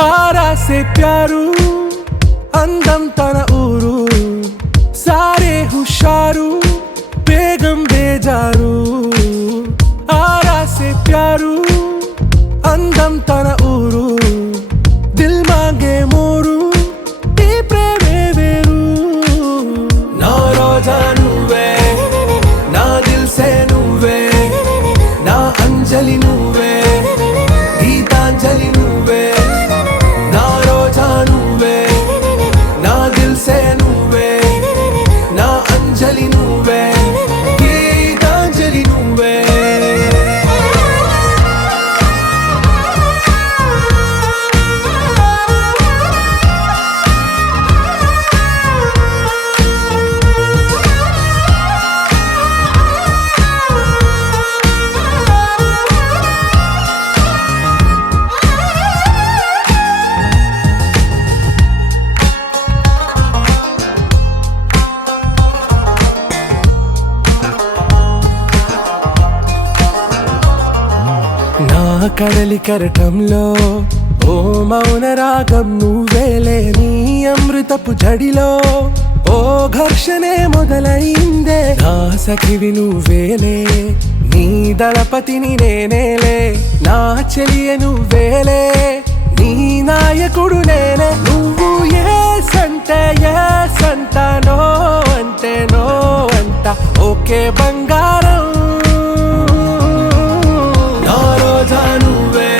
आरा से प्यारू అందం తన ఊరు సారే హుషారు బేగం బేజారు ఆరా సే ప్యారు అందం తన ఊరు దిల్ మాంగే మోరు ఈ ప్రేమే వేరు నా రోజా నువ్వే నా దిల్ సే నువ్వే నా అంజలి నువ్వే గీతాంజలి నువ్వే నా రోజా నువ్వే से నువ్వే నా అంజలి నువ్వే గీతాంజలి నువ్వే కడలి కరటంలో ఓ మౌన రాగం నువ్వేలే నీ అమృతపు జడిలో ఓ ఘర్షణే మొదలైందే నా సఖివి నువ్వేలే నీ దళపతిని నేనేలే నా చెలియ నువ్వేలే నీ నాయకుడు నేనే నువ్వు ఏ సంట నో అంటే నో అంట ఓకే బంగారం నువ్వే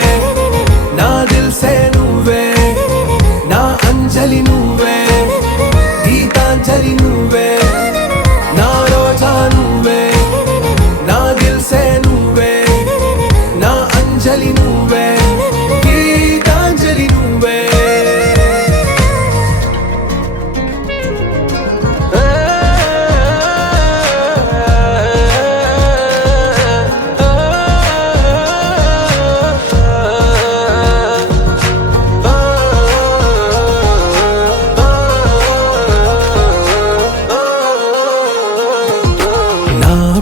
నా దిల్ సే నువ్వే నా అంజలి నువ్వే గీతాంజలి నువ్వే నా రోజా నువ్వే నా దిల్ సే నువ్వే నా అంజలి నువ్వే గీతాంజలి నువ్వే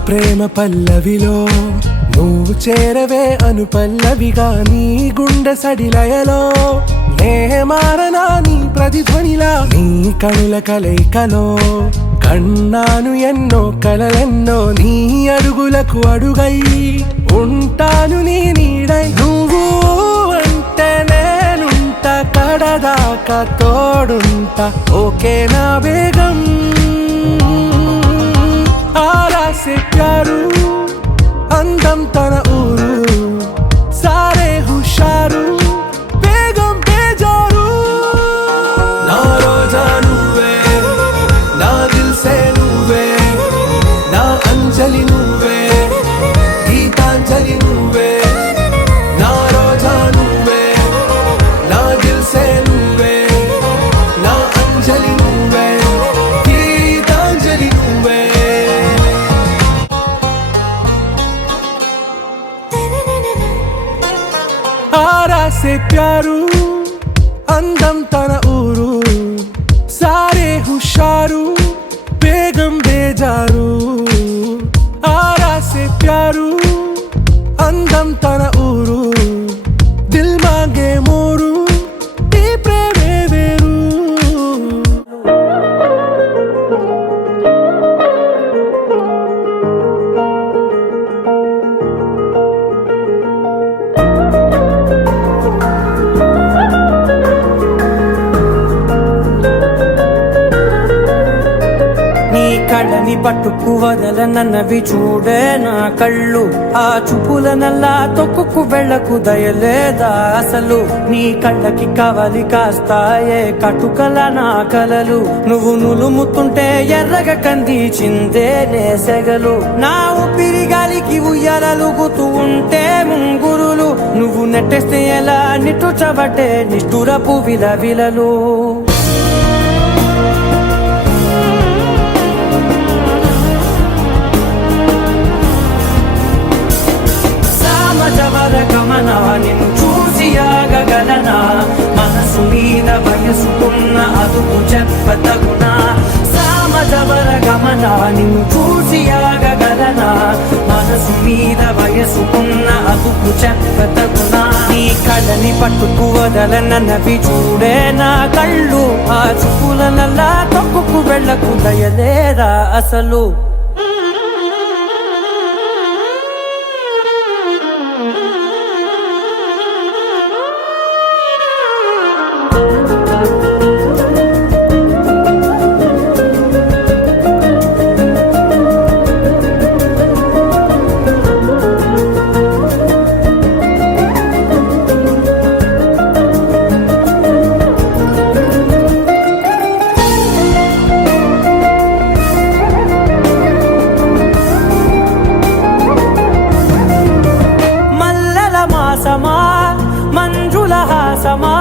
ప్రేమ పల్లవిలో నువ్వు చేరవే అను పల్లవిగా నీ గుండె సడిలయలో నే మారనా నీ ప్రతిధ్వనిలా నీ కనుల కలయికలో కన్నాను ఎన్నో కలలెన్నో నీ అడుగులకు అడుగై ఉంటాను నీ నీడై నువ్వు అంటే నేనుంట కడదాకా తోడుంట ఓకే నా బేగం आरा से प्यारू అందం తన ఊరు సారే హుషారు బేగం బేజారు నా రోజా నువ్వే నా దిల్ సే నువ్వే నా అంజలి నువ్వే గీతాంజలి నువ్వే నా రోజా నువ్వే నా దిల్ సే నువ్వే నా అంజలి నువ్వే గీతాంజలి నువ్వే आरा से प्यारू అందం తన ఊరు సారే హుషారు బేగం బేజారు ఆరా से प्यारू అందం తన ఊరు దిల్ మాంగే మోరు ఈ ప్రేమే వేరు కళ్ళని పట్టుకు వదలనన్నవి చూడే నా కళ్ళు ఆ చూపుల నల్లా తొక్కుకు వెళ్ళకు దయలేదా అసలు నీ కళ్ళకి కవలి కాస్తాయే కటుకల నా కలలు నువ్వు నులుముతుంటే ఎర్రగ కంది చిందే నేసెగలు నా ఊపిరి గాలికి ఉయ్యాలలుగుతూ ఉంటే ముంగురులు నువ్వు నెట్టేస్తే ఎలా నిట్టుచబట్టే నిష్ఠురపు విలవిలలు గమన నిన్ను చూసి ఆగగలనా మనసు మీద వయసుకున్న అదుపు చెప్పతగునా సామజవర గమన నిన్ను చూసి ఆగగలనా మనసు మీద వయసుకున్న అదుపు చెప్పతగునా నీ కళ్ళని పట్టుకు వదలనన్నవి చూడే నా కళ్ళు, ఆ చూపులనల్లా తొక్కుకు వెళ్ళకు దయలేరా అసలు. మంజుల హాసమా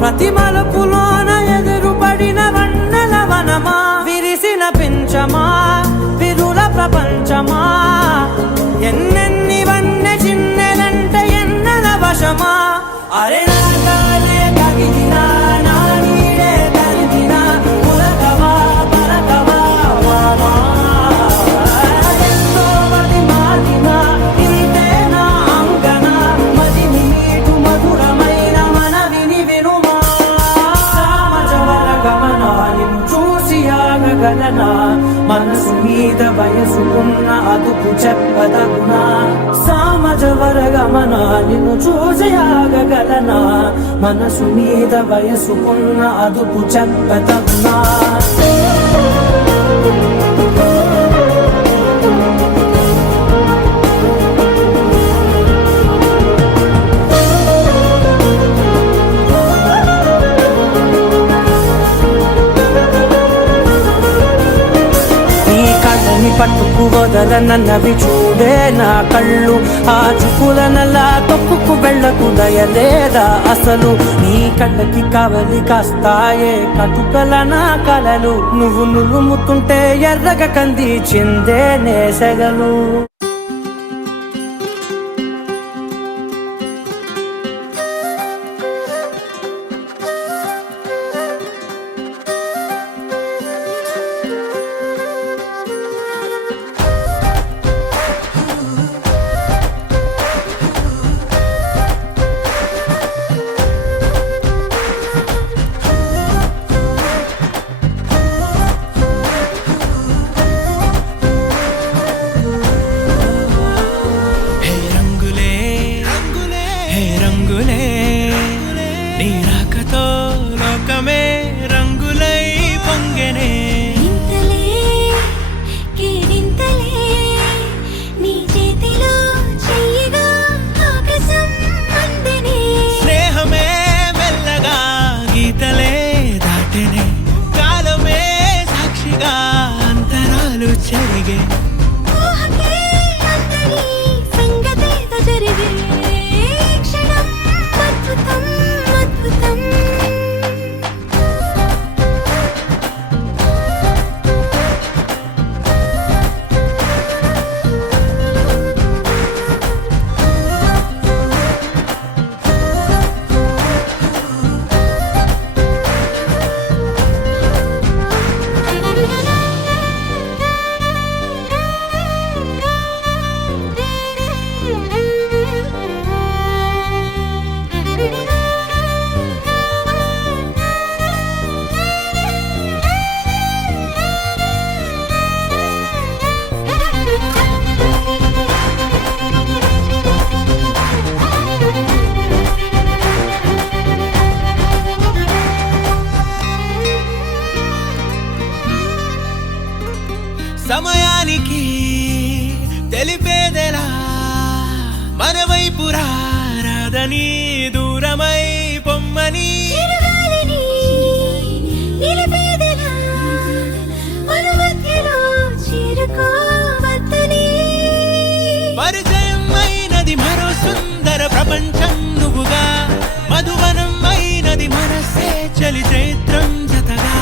ప్రతి మలుపులోన ఎదురుపడిన వన్నెల వనమా, విరిసిన పించమా విరుల ప్రపంచమా, ఎన్నెన్ని వన్నె చిన్నెలంటే ఎన్నెల వశమా. అరే నాగాలే కగిలినా నా నీడే తరిమినా పులకవా పలకవా వామా, ఎంతో మది మారినా ఇంతే నా అంగన మదిని నీటు మధురమైన మనవిని వినుమా. సామజవర గమనా నిన్ను చూసి ఆగగలనా, మనసు మీద వయసుకున్న అదుపు చెప్పదగునా. సామజవర గమనా నిన్ను చూసి ఆగగలనా, మనసు మీద వయసుకున్న అదుపు చెప్పదగునా. పట్టుకు వదలనన్నవి చూడే నా కళ్ళు, ఆ చూపులనల్లా తొక్కుకు వెళ్ళకు దయలేదా అసలు. నీ కళ్ళకి కవలి కాస్తాయే కటుకల నా కలలు, నువ్వు నులుముతుంటే ఎర్రగ కంది చిందే నేసెగలు. సమయానికి తెలిపేదెలా మన వైపు రాదని దూరమై పొమ్మని, పరిచయం అయినది మరో సుందర ప్రపంచం నువ్వుగా, మధువనం అయినది మనసే చలి చైత్రం జతగా.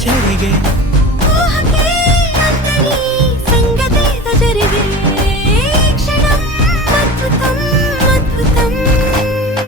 జరిగే